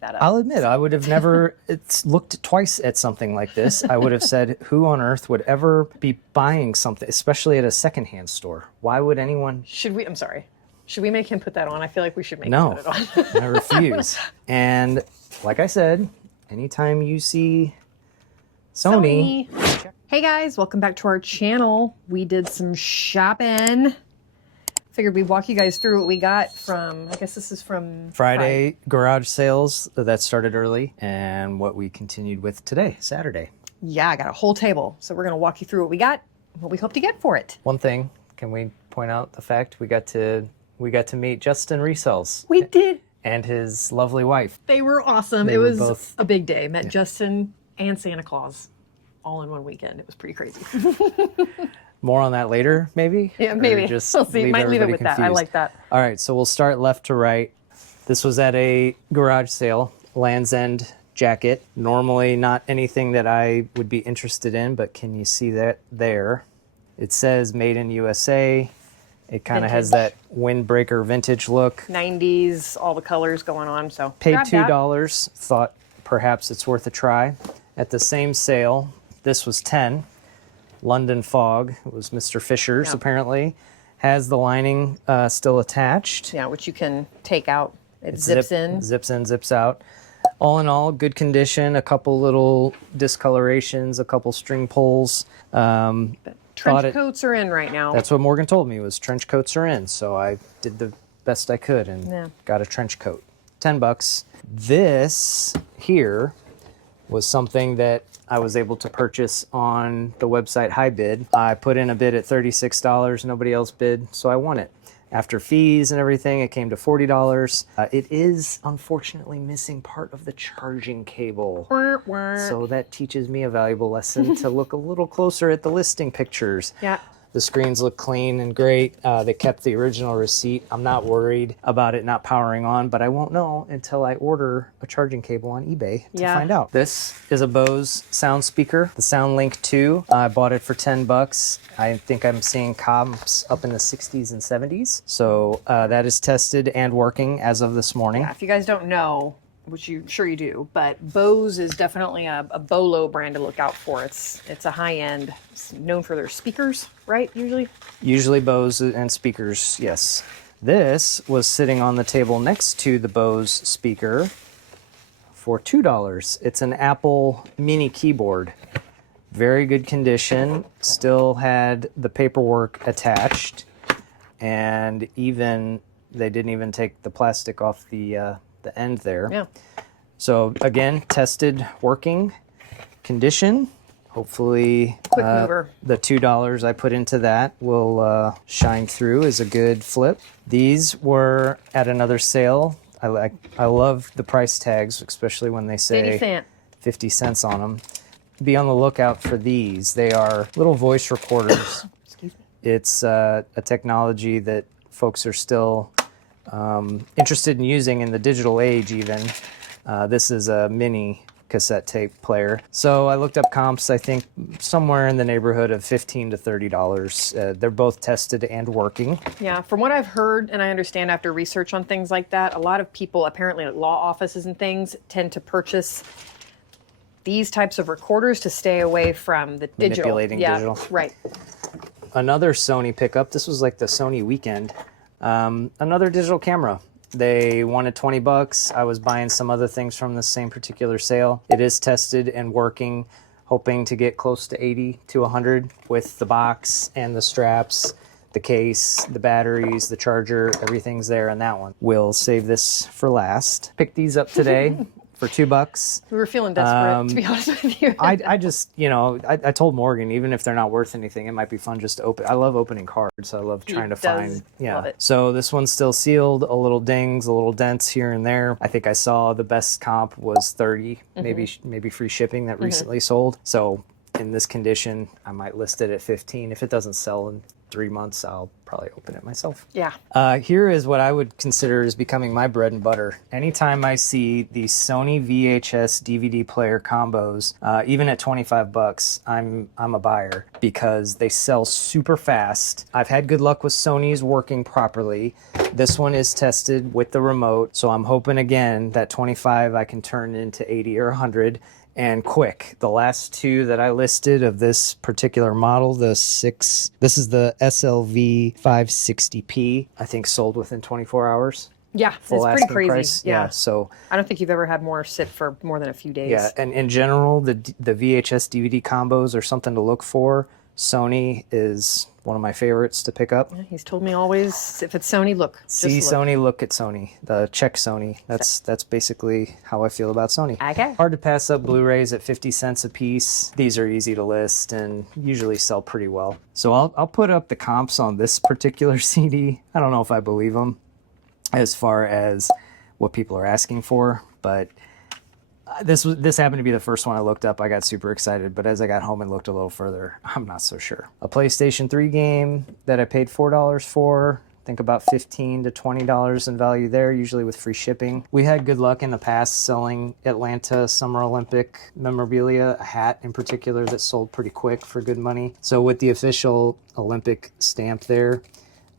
that up. I'll admit, I would have never looked twice at something like this. I would have said, who on earth would ever be buying something, especially at a secondhand store? Why would anyone? I'm sorry. Should we make him put that on? I feel like we should make him put it on. I refuse. And like I said, anytime you see Sony. Hey guys, welcome back to our channel. We did some shopping. Figured we'd walk you guys through what we got from, I guess this is from Friday garage sales that started early, and what we continued with today, Saturday. Yeah, I got a whole table. So we're going to walk you through what we got, what we hope to get for it. One thing, can we point out the fact we got to meet Justin Resells. We did. And his lovely wife. They were awesome. It was a big day. Met Justin and Santa Claus all in one weekend. It was pretty crazy. More on that later, maybe? Yeah, maybe. Just we'll see. Might leave it with confused. that. I like that. All right, so we'll start left to right. This was at a garage sale, Land's End jacket. Normally not anything that I would be interested in, but can you see that there? It says made in USA. It kind of has that windbreaker vintage look. 90s, all the colors going on. So paid $2, thought perhaps it's worth a try. At the same sale, this was $10. London Fog, it was Mr. Fisher's apparently. Has the lining still attached. Yeah, which you can take out. It zips in. Zips in, zips out. All in all, good condition. A couple little discolorations, a couple string pulls. Trench coats are in right now. That's what Morgan told me, was trench coats are in. So I did the best I could and got a trench coat. $10. This here was something that I was able to purchase on the website HiBid. I put in a bid at $36. Nobody else bid, so I won it. After fees and everything, it came to $40. It is unfortunately missing part of the charging cable. So that teaches me a valuable lesson to look a little closer at the listing pictures. Yeah. The screens look clean and great. They kept the original receipt. I'm not worried about it not powering on, but I won't know until I order a charging cable on eBay to find out. This is a Bose sound speaker, the SoundLink 2. I bought it for $10. I think I'm seeing comps up in the 60s and 70s. So that is tested and working as of this morning. Yeah, if you guys don't know, which you sure you do, but Bose is definitely a Bolo brand to look out for. It's a high end. It's known for their speakers, right? Usually Bose and speakers, yes. This was sitting on the table next to the Bose speaker for $2. It's an Apple mini keyboard. Very good condition. Still had the paperwork attached, and even they didn't even take the plastic off the end there. Yeah. So again, tested, working condition. Hopefully quick mover. The $2 I put into that will shine through as a good flip. These were at another sale. I love the price tags, especially when they say 50 cents on them. Be on the lookout for these. They are little voice recorders. Excuse me. It's a technology that folks are still interested in using in the digital age even. This is a mini cassette tape player. So I looked up comps, I think somewhere in the neighborhood of $15 to $30. They're both tested and working. Yeah, from what I've heard and I understand after research on things like that, a lot of people apparently at law offices and things tend to purchase these types of recorders to stay away from the digital. Manipulating digital. Right. Another Sony pickup. This was like the Sony weekend. Another digital camera. They wanted $20. I was buying some other things from the same particular sale. It is tested and working, hoping to get close to 80 to 100 with the box and the straps, the case, the batteries, the charger, everything's there on that one. We'll save this for last. Picked these up today. For $2. We were feeling desperate, to be honest with you. I just, I told Morgan, even if they're not worth anything, it might be fun just to open. I love opening cards. I love trying to find. Yeah. Love it. So this one's still sealed, a little dings, a little dents here and there. I think I saw the best comp was 30, maybe free shipping that recently sold. So in this condition, I might list it at 15. If it doesn't sell in 3 months, I'll probably open it myself. Yeah. Here is what I would consider as becoming my bread and butter. Anytime I see the Sony VHS DVD player combos, even at 25 bucks, I'm a buyer because they sell super fast. I've had good luck with Sony's working properly. This one is tested with the remote, so I'm hoping again that 25 I can turn into 80 or 100. And quick. The last two that I listed of this particular model, this is the SLV 560p, I think sold within 24 hours. Yeah, Full it's pretty asking crazy. price. Yeah, so I don't think you've ever had more sit for more than a few days. yeah, and in general, the VHS DVD combos are something to look for. Sony is one of my favorites to pick up. Yeah, he's told me always, if it's Sony, look. See just look. Sony, look at Sony. Check Sony. That's basically how I feel about Sony. Okay. Hard to pass up Blu-rays at 50 cents a piece. These are easy to list and usually sell pretty well. So I'll put up the comps on this particular CD. I don't know if I believe them as far as what people are asking for, but this happened to be the first one I looked up. I got super excited, but as I got home and looked a little further, I'm not so sure. A PlayStation 3 game that I paid $4 for. Think about $15 to $20 in value there, usually with free shipping. We had good luck in the past selling Atlanta Summer Olympic memorabilia, a hat in particular that sold pretty quick for good money. So with the official Olympic stamp there,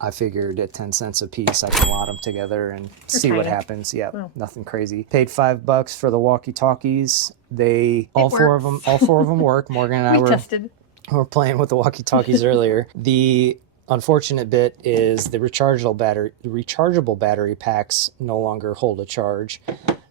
I figured at 10 cents a piece, I can lot them together and see what happens. Yeah, nothing crazy. Paid $5 for the walkie-talkies. All four of them work. Morgan and I were playing with the walkie-talkies earlier. The unfortunate bit is the rechargeable battery packs no longer hold a charge.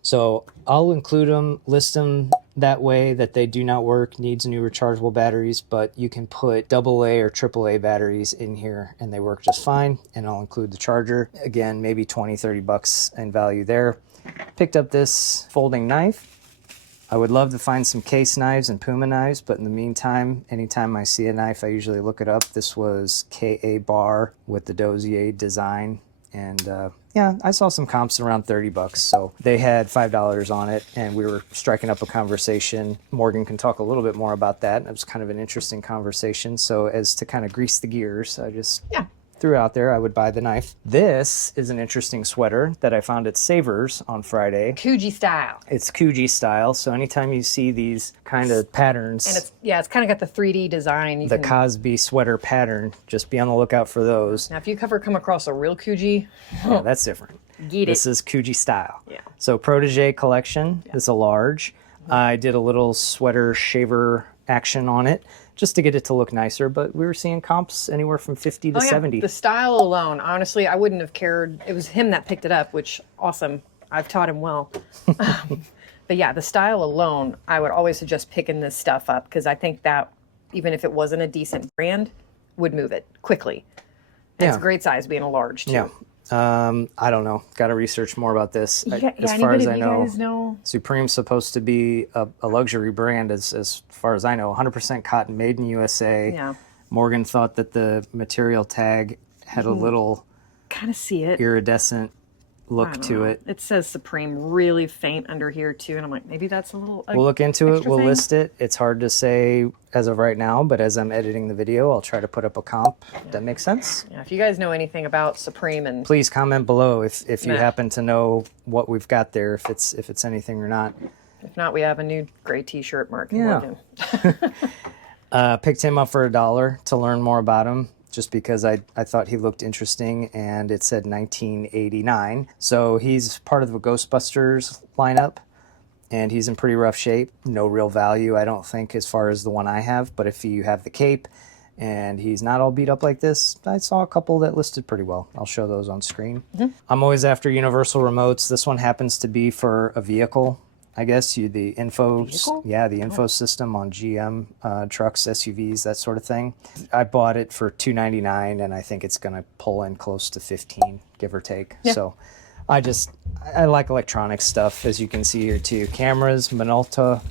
So I'll include them, list them that way that they do not work, needs new rechargeable batteries, but you can put AA or AAA batteries in here and they work just fine. And I'll include the charger. Again, maybe 20, 30 bucks in value there. Picked up this folding knife. I would love to find some case knives and Puma knives, but in the meantime, anytime I see a knife, I usually look it up. This was KA bar with the Dozier design. And yeah, I saw some comps around 30 bucks. So they had $5 on it and we were striking up a conversation. Morgan can talk a little bit more about that. It was kind of an interesting conversation. So as to kind of grease the gears, I just threw out there, I would buy the knife. This is an interesting sweater that I found at Savers on Friday. Coogee style. It's Coogee style. So anytime you see these kind of patterns. And it's kind of got the 3D design. The Cosby sweater pattern, just be on the lookout for those. Now, if you ever come across a real Coogee, yeah, that's different. This is Coogee style. Yeah. So Protege collection is a large. I did a little sweater shaver action on it just to get it to look nicer, but we were seeing comps anywhere from 50 to 70. The style alone, honestly, I wouldn't have cared. It was him that picked it up, which awesome. I've taught him well. But yeah, the style alone, I would always suggest picking this stuff up because I think that even if it wasn't a decent brand, would move it quickly. And it's a great size being a large too. Yeah. I don't know. Got to research more about this. As far as I know, Supreme's supposed to be a luxury brand as far as I know. 100% cotton, made in USA. Yeah. Morgan thought that the material tag had a little kind of see it iridescent look to it. It says Supreme really faint under here too, and I'm like, maybe that's a little. We'll look into it. We'll list it. It's hard to say as of right now, but as I'm editing the video, I'll try to put up a comp that makes sense. Yeah, if you guys know anything about Supreme, and please comment below if you happen to know what we've got there, if it's anything or not. If not, we have a new gray T-shirt, Mark. And Morgan. Picked him up for $1 to learn more about him. Just because I thought he looked interesting, and it said 1989. So he's part of the Ghostbusters lineup, and he's in pretty rough shape. No real value, I don't think, as far as the one I have. But if you have the cape and he's not all beat up like this, I saw a couple that listed pretty well. I'll show those on screen. I'm always after universal remotes. This one happens to be for a vehicle. I guess the info system on GM trucks, SUVs, that sort of thing. I bought it for $2.99, and I think it's going to pull in close to $15, give or take. Yeah. So I like electronic stuff, as you can see here too. Cameras, Minolta,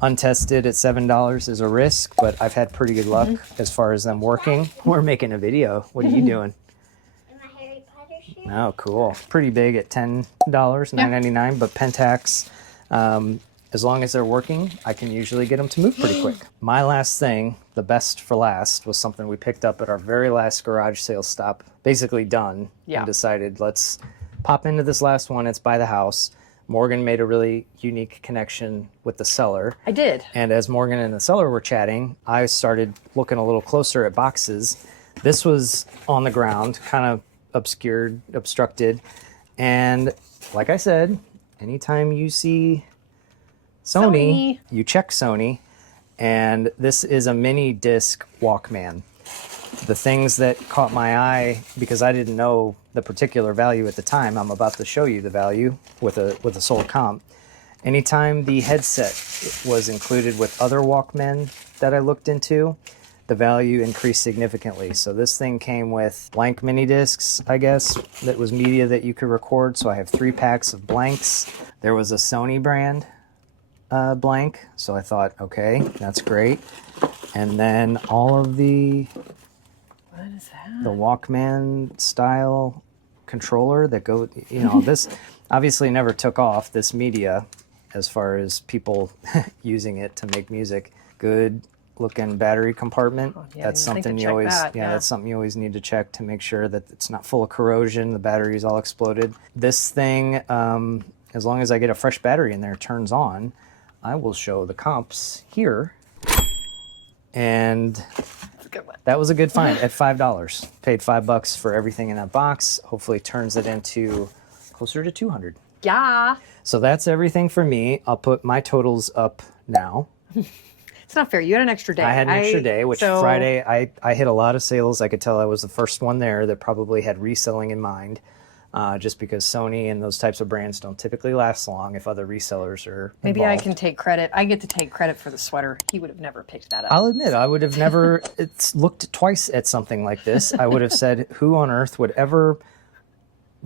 untested at $7 is a risk, but I've had pretty good luck as far as them working. We're making a video. What are you doing? My Harry Potter shirt. Oh, cool. Pretty big at $10, $9.99, but Pentax. as long as they're working, I can usually get them to move pretty quick. My last thing, the best for last, was something we picked up at our very last garage sale stop. Basically done, Yeah. and decided let's pop into this last one. It's by the house. Morgan made a really unique connection with the seller. I did. And as Morgan and the seller were chatting, I started looking a little closer at boxes. This was on the ground, kind of obstructed. And like I said, anytime you see Sony, you check Sony. And this is a MiniDisc Walkman. The things that caught my eye, because I didn't know the particular value at the time, I'm about to show you the value with a sold comp. Anytime the headset was included with other Walkmen that I looked into, the value increased significantly. So this thing came with blank mini discs, I guess, that was media that you could record. So I have 3 packs of blanks. There was a Sony brand blank. So I thought, okay, that's great. And then all of the Walkman style controller that go, this obviously never took off, this media, as far as people using it to make music. Good looking battery compartment. That's something you always, that's something you always need to check to make sure that it's not full of corrosion, the battery's all exploded. This thing, as long as I get a fresh battery in there, turns on. I will show the comps here. And that was a good find at $5. Paid $5 for everything in that box. Hopefully turns it into closer to 200. Yeah. So that's everything for me. I'll put my totals up now. It's not fair. You had an extra day. I had an extra day, which Friday I hit a lot of sales. I could tell I was the first one there that probably had reselling in mind. Just because Sony and those types of brands don't typically last long if other resellers are Maybe involved. I can take credit. I get to take credit for the sweater. He would have never picked that up. I'll admit, I would have never looked twice at something like this. I would have said, who on earth would ever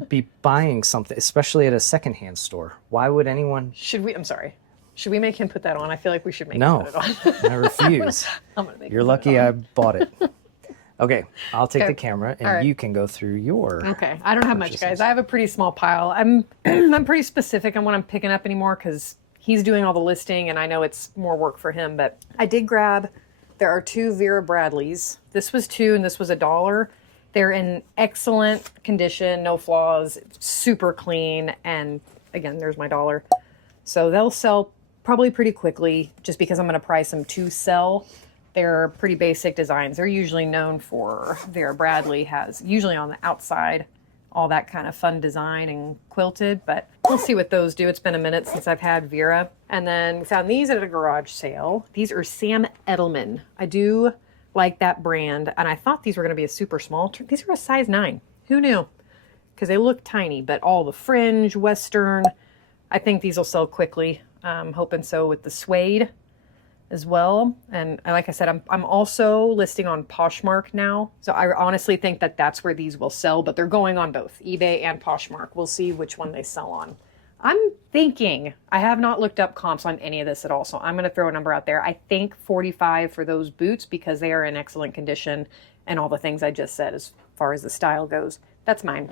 be buying something, especially at a secondhand store? Why would anyone? Should we? I'm sorry. Should we make him put that on? I feel like we should make No, him put it on. I refuse. I'm gonna make You're him put it lucky on. I bought it. Okay, I'll take Okay. the camera and All right. you can go through your. Okay, I don't have much, purchases. guys. I have a pretty small pile. I'm I'm pretty specific on what I'm picking up anymore because he's doing all the listing, and I know it's more work for him. But I did grab. There are 2 Vera Bradleys. This was $2, and this was $1. They're in excellent condition, no flaws, super clean, and again, there's my $1. So they'll sell probably pretty quickly, just because I'm going to price them to sell. They're pretty basic designs. They're usually known for, Vera Bradley has, usually on the outside, all that kind of fun design and quilted, but we'll see what those do. It's been a minute since I've had Vera. And then we found these at a garage sale. These are Sam Edelman. I do like that brand, and I thought these were going to be a super small. These are a size 9. Who knew? Because they look tiny, but all the fringe, Western, I think these will sell quickly. I'm hoping so with the suede as well. And like I said, I'm also listing on Poshmark now. So I honestly think that that's where these will sell, but they're going on both eBay and Poshmark. We'll see which one they sell on. I'm thinking, I have not looked up comps on any of this at all, so I'm going to throw a number out there. I think 45 for those boots because they are in excellent condition and all the things I just said as far as the style goes. That's mine.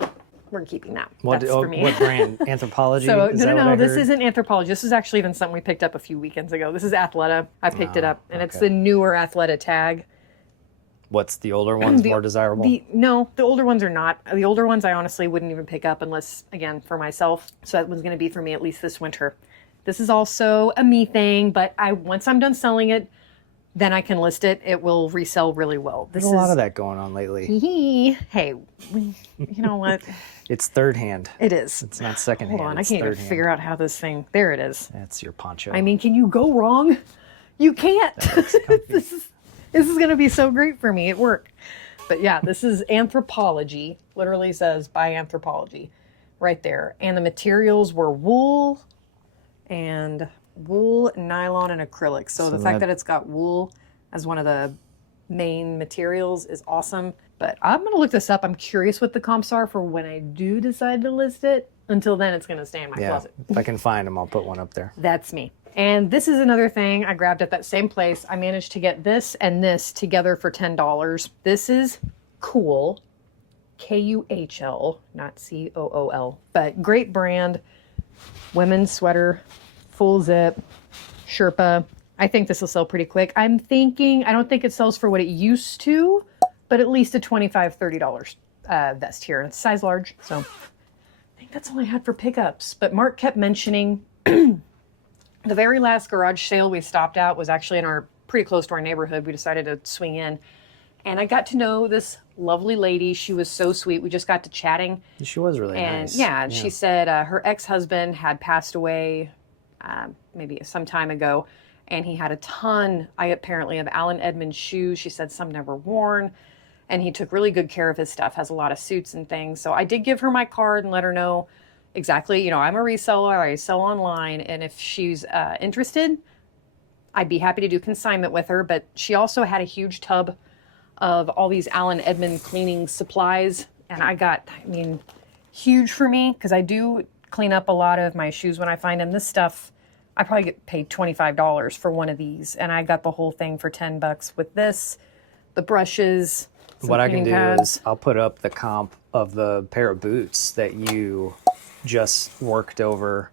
We're keeping that. That's for me. What brand? Anthropology? So Is that what no, I this heard? isn't Anthropology. This is actually even something we picked up a few weekends ago. This is Athleta. I picked it up, and it's okay. the newer Athleta tag. What's the older ones more desirable? No, the older ones are not. The older ones I honestly wouldn't even pick up unless, again, for myself. So that was going to be for me at least this winter. This is also a me thing, but once I'm done selling it, then I can list it. It will resell really well. There's a lot of that going on lately. Hey, you know what? It's third hand. It is. It's not second hand. Hold on, I it's can't even third hand. figure out how this thing. There it is. That's your poncho. I mean, can you go wrong? You can't. This is going to be so great for me at work. But yeah, this is Anthropology. Literally says by Anthropology right there. And the materials were wool, nylon, and acrylic. So the fact that it's got wool as one of the main materials is awesome. But I'm going to look this up. I'm curious what the comps are for when I do decide to list it. Until then, it's going to stay in my closet. If I can find them, I'll put one up there. That's me. And this is another thing I grabbed at that same place. I managed to get this and this together for $10. This is Cool, Kuhl, not Cool, but great brand, women's sweater full zip, Sherpa. I think this will sell pretty quick. I don't think it sells for what it used to, but at least a $25, $30 vest here. It's size large, so I think that's all I had for pickups. But Mark kept mentioning the very last garage sale we stopped at was actually in our pretty close to our neighborhood. We decided to swing in, and I got to know this lovely lady. She was so sweet. We just got to chatting. She was really And nice. yeah, she said her ex-husband had passed away maybe some time ago, and he had a ton, apparently, of Allen Edmonds shoes. She said some never worn, and he took really good care of his stuff, has a lot of suits and things. So I did give her my card and let her know exactly, I'm a reseller, I sell online, and if she's interested, I'd be happy to do consignment with her. But she also had a huge tub of all these Allen Edmonds cleaning supplies, and huge for me, because I do clean up a lot of my shoes when I find them. This stuff, I probably get paid $25 for one of these, and I got the whole thing for $10 with this, the brushes. What I can do is I'll put up the comp of the pair of boots that you just worked over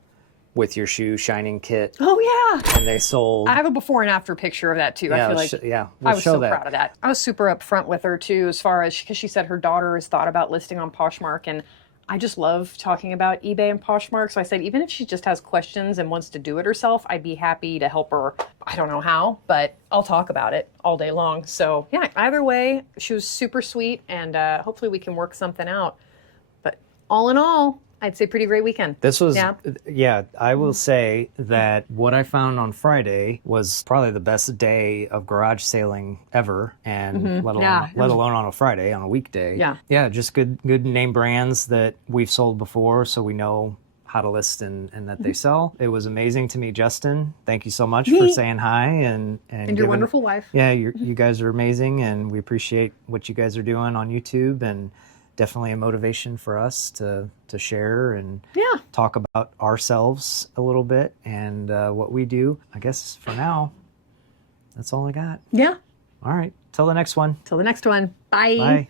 with your shoe shining kit. Oh yeah, and they sold. I have a before and after picture of that too. Yeah, I feel like we'll I was show so that. proud of that. I was super upfront with her too, as far as because she said her daughter has thought about listing on Poshmark, and I just love talking about eBay and Poshmark. So I said, even if she just has questions and wants to do it herself, I'd be happy to help her. I don't know how, but I'll talk about it all day long. So yeah, either way, she was super sweet, and hopefully we can work something out. But all in all, I'd say pretty great weekend. This was, yeah, I will say that what I found on Friday was probably the best day of garage sailing ever, and let alone on a Friday, on a weekday. Yeah, just good name brands that we've sold before, so we know how to list and that they sell. It was amazing to meet Justin. Thank you so much for saying hi and your wonderful wife. Yeah, you guys are amazing, and we appreciate what you guys are doing on YouTube, and definitely a motivation for us to share and talk about ourselves a little bit and what we do. I guess for now, that's all I got. Yeah. All right. Till the next one. Till the next one. Bye. Bye.